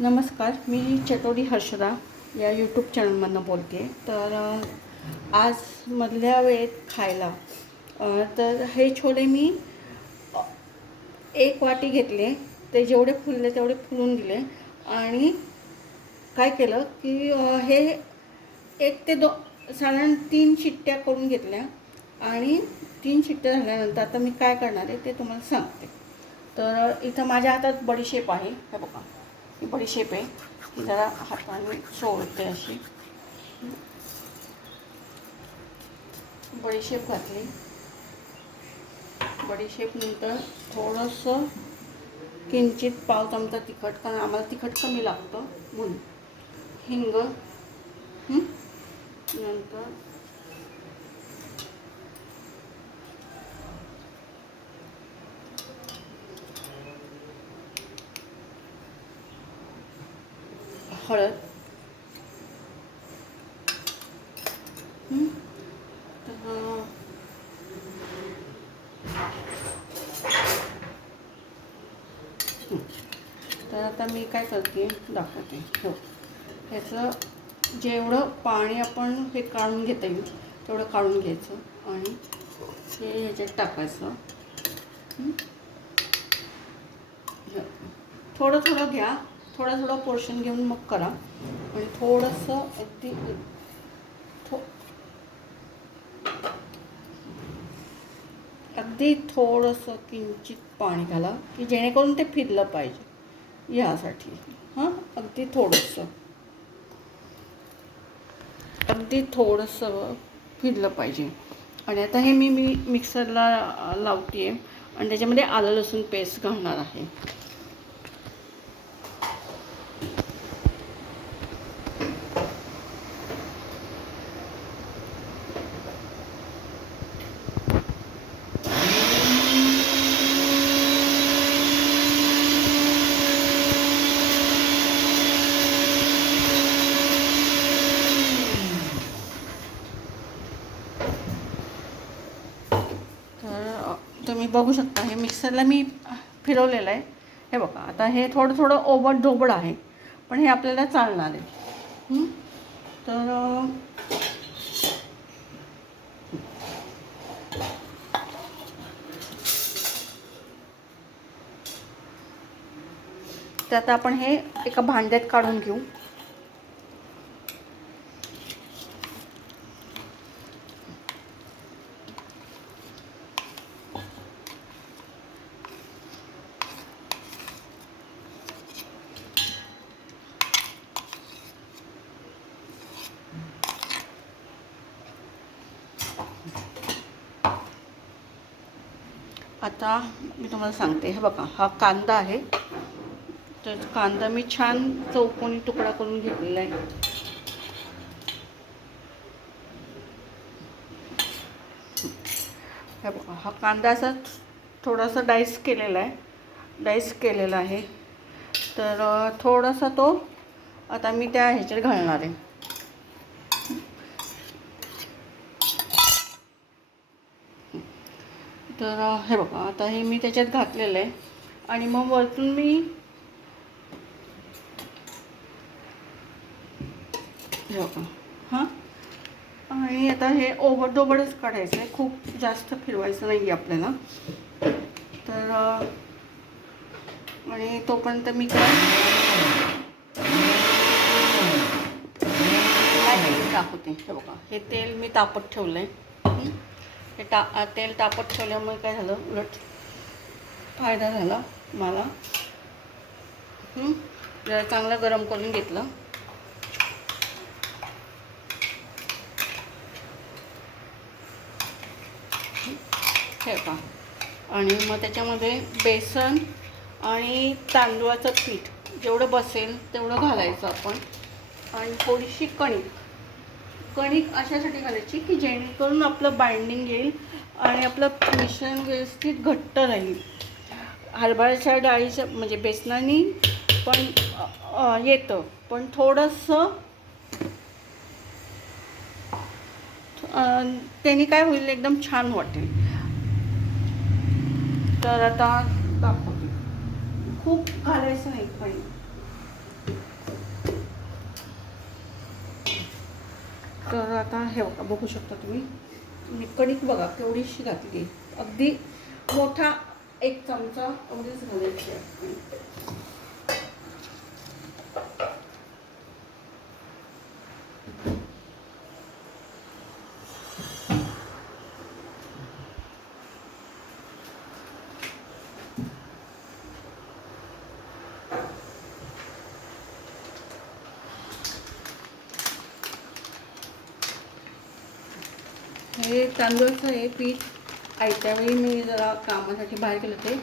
नमस्कार, मी चटोरी हर्षदा या यूट्यूब चॅनलमधनं बोलते. तर आज मधल्या वेळेत खायला तर हे छोले मी अ, एक वाटी घेतले. ते जेवढे फुलले तेवढे फुलून दिले आणि काय केलं की हे एक ते साधारण 3 शिट्ट्या करून घेतल्या आणि 3 शिट्ट्या झाल्यानंतर आता मी काय करणार आहे ते तुम्हाला सांगते. तर इथं माझ्या हातात बडीशेप आहे, हे बघा. ही बडीशेप आहे, ही जरा हाताने सोडते अशी. बडीशेप घातली. बडीशेप नंतर थोडंसं किंचित पाव चमचा तिखट, कारण आम्हाला तिखट कमी लागतं म्हणून. हिंग, नंतर हळद, तर तर आता मी काय करते दाखवते. हो, ह्याचं जेवढं पाणी आपण हे काढून घेता येईल तेवढं काढून घ्यायचं आणि हे ह्याच्यात टाकायचं. थोडं थोडं घ्या, थोडं थोडं पोर्शन घेऊन मग करा. आणि थोडंसं अगदी अगदी थोडंसं किंचित पाणी घाला की जेणेकरून ते फिरलं पाहिजे यासाठी. अगदी थोडंसं, अगदी थोडंसं फिरलं पाहिजे. आणि आता हे मी मिक्सरला लावते आहे आणि त्याच्यामध्ये आलं लसूण पेस्ट घालणार आहे. तर तुम्ही बघू शकता, हे मिक्सरला मी फिरवलेलं आहे. हे बघा, आता हे थोडं थोडं ओबड आहे, पण हे आपल्याला चालणार आहे. तर आता आपण हे एका भांड्यात काढून घेऊ. आता मी तुम्हाला सांगते, हे बघा, हा कांदा आहे. तर कांदा मी छान चौकोनी तुकडा करून घेतलेला आहे. हे बघा, हा कांदा असा थोडासा डाईस केलेला आहे. तर थोडासा तो आता मी त्या ह्याच्यात घालणार आहे. तर हे बघा, आता हे मी त्याच्यात घातलेलं आहे आणि मग वरतून मी हे बघा आणि आता हे ओबडधोबडच काढायचं आहे, खूप जास्त फिरवायचं नाही आहे आपल्याला. तर आणि तोपर्यंत मी काय दाखवते. हे बघा, हे तेल मी तापत ठेवलं आहे. हे तेल तापत ठेवल्यामुळे काय झालं, उलट फायदा झाला मला. जरा चांगलं गरम करून घेतलं. हे का, आणि मग त्याच्यामध्ये बेसन आणि तांदूळाचं पीठ जेवढं बसेल तेवढं घालायचं आपण. आणि थोडीशी कणिक अशासाठी घालायची की जेणेकरून आपलं बाइंडिंग येईल आणि आपलं मिश्रण व्यवस्थित घट्ट राहील. हरभऱ्याच्या डाळीचं म्हणजे बेसनाने पण येतं, पण थोडंसं त्याने काय होईल, एकदम छान वाटेल. तर आता दाखवते, खूप घालायचं नाही, पण तर आता हे बघा, बघू शकता तुम्ही. मी कणिक बघा केवढीशी घातली, अगदी मोठा 1 चमचा एवढीच घालायची आहे. हे तांदूळचं हे पीठ आयत्या वेळी मी जरा कामासाठी बाहेर गेले होते,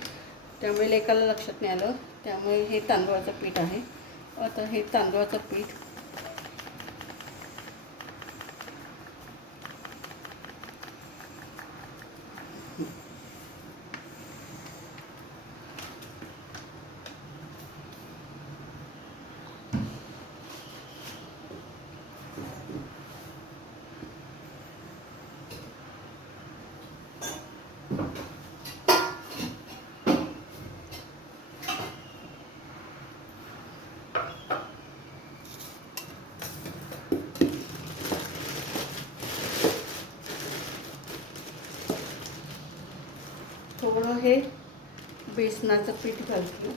त्यामुळे लेकाला लक्षात नाही आलं, त्यामुळे हे तांदूळाचं पीठ आहे. आता हे तांदूळाचं पीठ थोडं हे बेसनाचं पीठ घालते.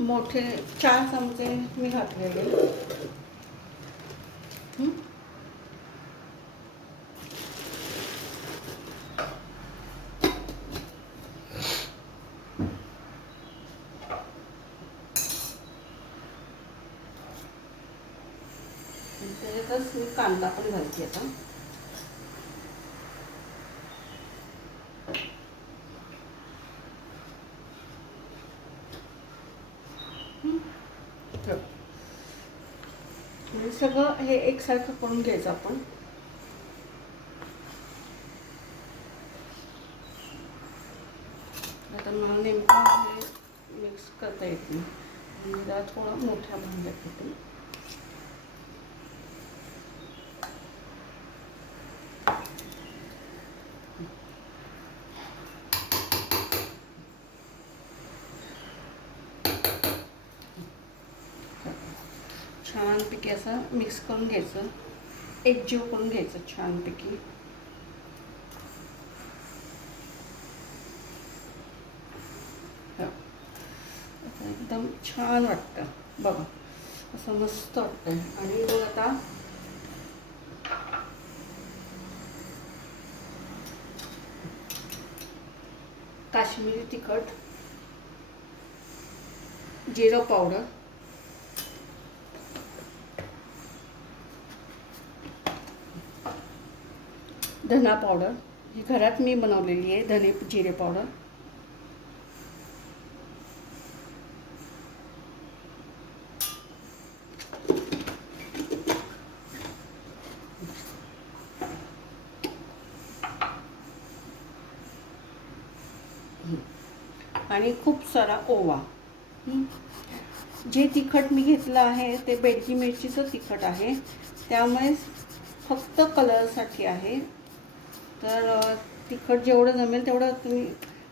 मोठे 4 चमचे मी घातलेले. त्याच्यातच मी कांदा पण घालते आता. सगळं हे एकसारखं करून घ्यायचं आपण. आता मला नेमकं हे मिक्स करता येत नाही, जरा थोडं मोठ्या भांड्यात होते. छानपैकी असं मिक्स करून घ्यायचं, एकजीव करून घ्यायचं छानपैकी. एकदम छान वाटतं बघा, असं मस्त वाटतं. आणि मग आता काश्मीरी तिखट, जिरं पावडर, धना पावडर, ही घरात मी बनवलेली आहे धने जिरे पावडर, आणि खूप सारा ओवा. जे तिखट मी घेतलं आहे ते बेडगी मिरचीचं तिखट आहे, त्यामुळे फक्त कलरसाठी आहे. तर तिखट जेवढं जमेल तेवढं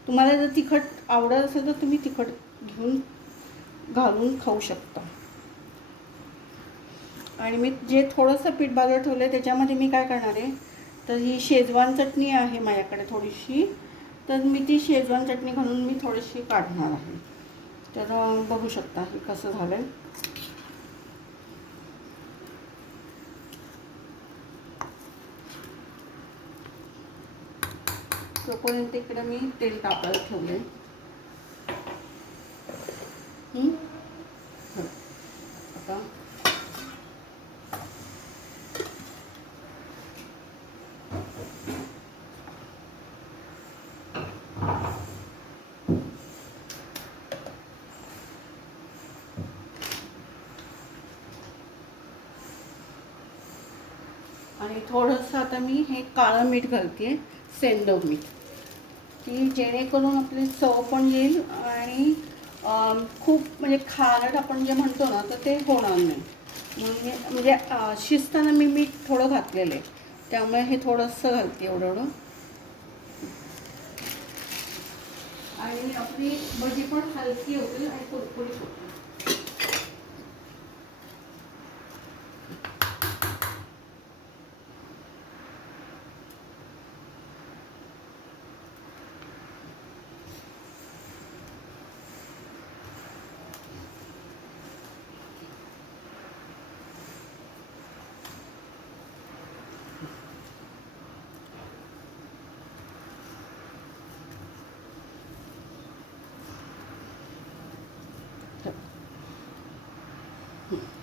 तुम्हाला जर तिखट आवडत असेल तर तुम्ही तिखट घेऊन घालून खाऊ शकता. आणि मी जे थोडंसं पीठ बाजूला ठेवलं आहे त्याच्यामध्ये मी काय करणार आहे, तर ही शेजवान चटणी आहे माझ्याकडे थोडीशी, तर मी ती शेजवान चटणी घालून मी थोडीशी काढणार आहे. तर बघू शकता हे कसं झालं आहे. तोपर्यंत इकडे मी तेल तापायला ठेवले. आता आणि थोडंसं आता मी हे काळं मीठ घालते, सेंदव मीठ, की जेणेकरून आपली चव पण येईल आणि खूप म्हणजे खारट आपण जे म्हणतो ना तर ते होणार नाही. म्हणजे शिजताना मी मीठ थोडं घातलेलं आहे, त्यामुळे हे थोडंसं घालते एवढं. आणि आपली भजी पण हलकी होतील आणि कुरकुरीत होतील.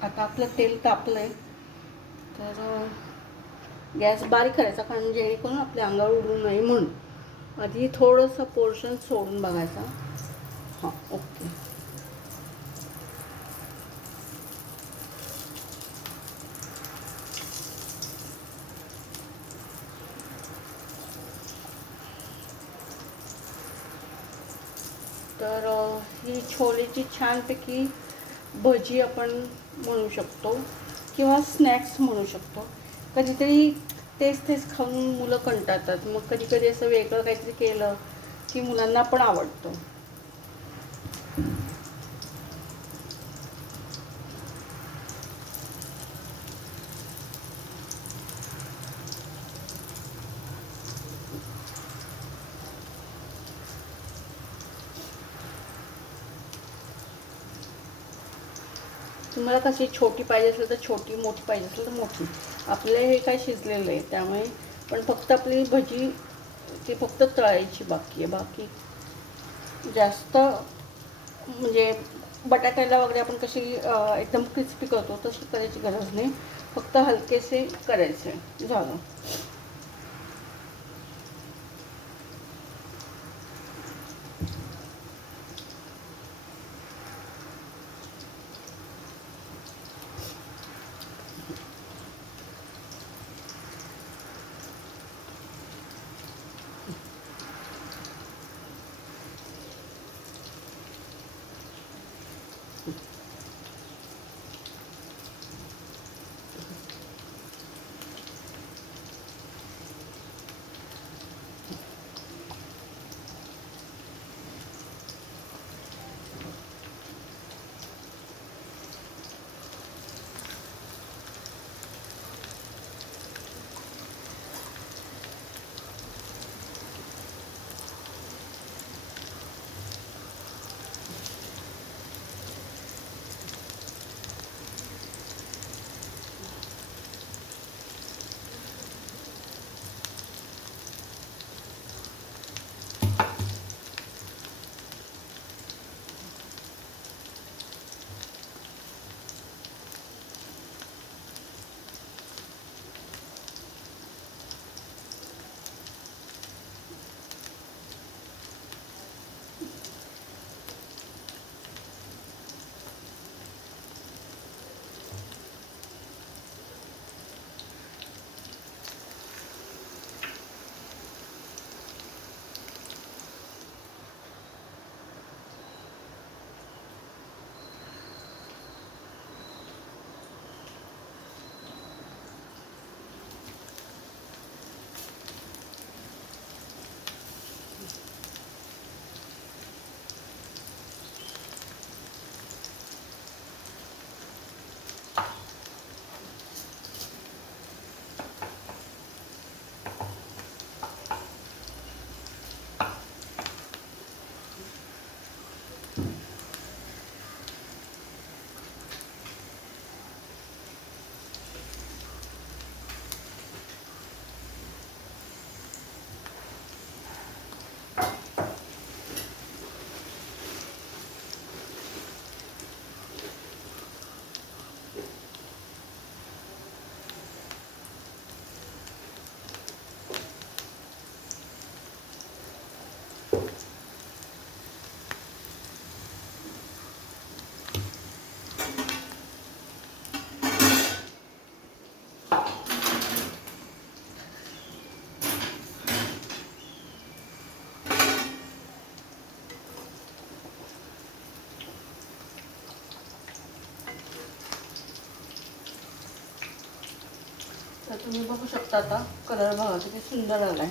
आता आपलं तेल तापलंय, तर गॅस बारीक करायचा, कारण जेणेकरून आपल्या अंगावर उडू नये म्हणून. आधी थोडंसं पोर्शन सोडून बघायचा. हां, ओके. तर ही छोलेची छानपैकी भजी आपण म्हणू शकतो किंवा स्नॅक्स म्हणू शकतो. कधीतरी तेच तेच खाऊन मुलं कंटाळतात, मग कधी कधी असं वेगळं काहीतरी केलं की मुलांना पण आवडतं. तुम्हाला कशी छोटी पाहिजे असेल तर छोटी, मोठी पाहिजे असेल तर मोठी. आपले हे काय शिजलेलं आहे, त्यामुळे पण फक्त आपली भजी ती फक्त तळायची बाकी आहे. बाकी जास्त म्हणजे बटाट्याला वगैरे आपण कशी एकदम क्रिस्पी करतो तशी करायची गरज नाही, फक्त हलकेसे करायचे, झालं. तर तुम्ही बघू शकता आता कलर बघा किती सुंदर आलाय.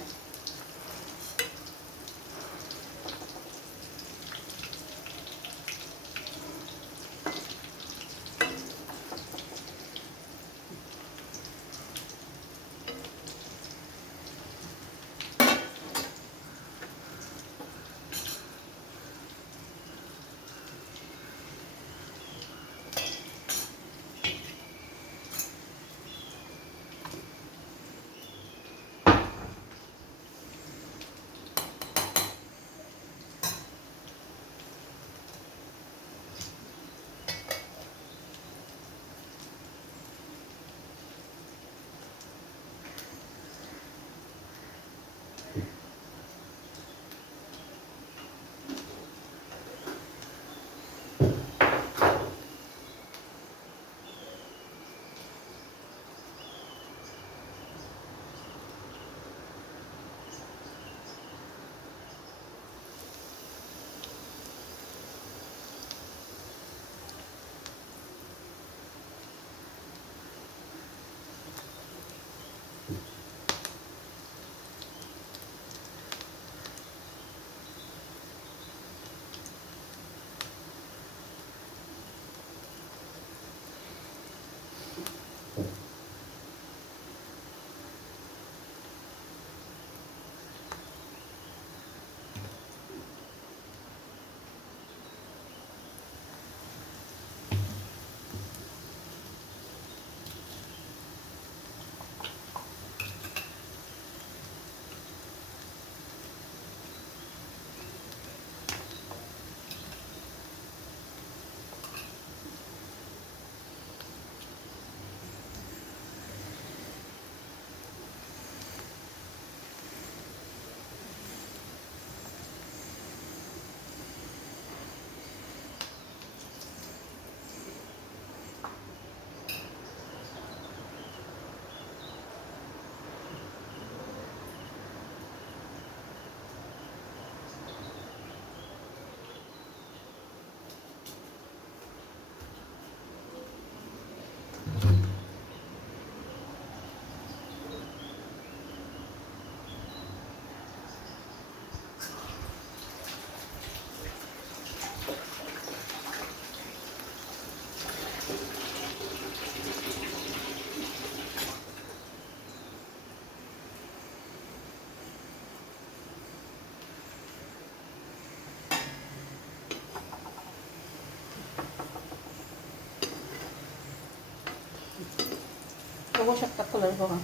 बघू शकता कलर बघा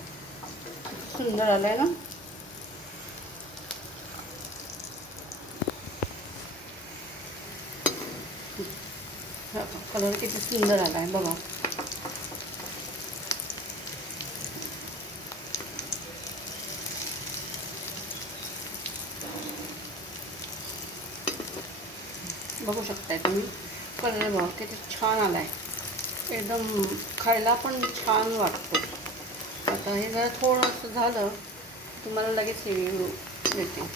सुंदर आलाय ना. कलर किती सुंदर आलाय बघा. बघू शकताय तुम्ही कलर बघा किती छान आलाय. एकदम खायला पण छान वाटतो. आता हे जर थोडंसं झालं तुम्हाला लगेच हे मिळते.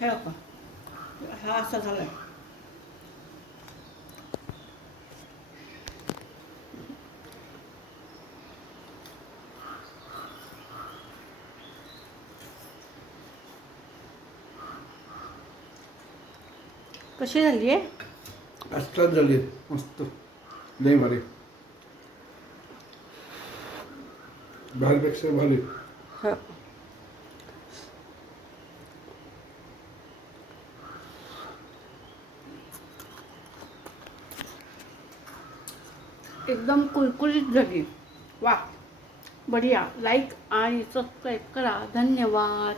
हे बघा हा असा झालाय. कशी झाली आहे? असतात झाली मस्त लई भारी. भारीपेक्षा भारी. हो. एकदम कुरकुरीत झाली. वा बढिया. लाईक आणि सबस्क्राईब करा. धन्यवाद.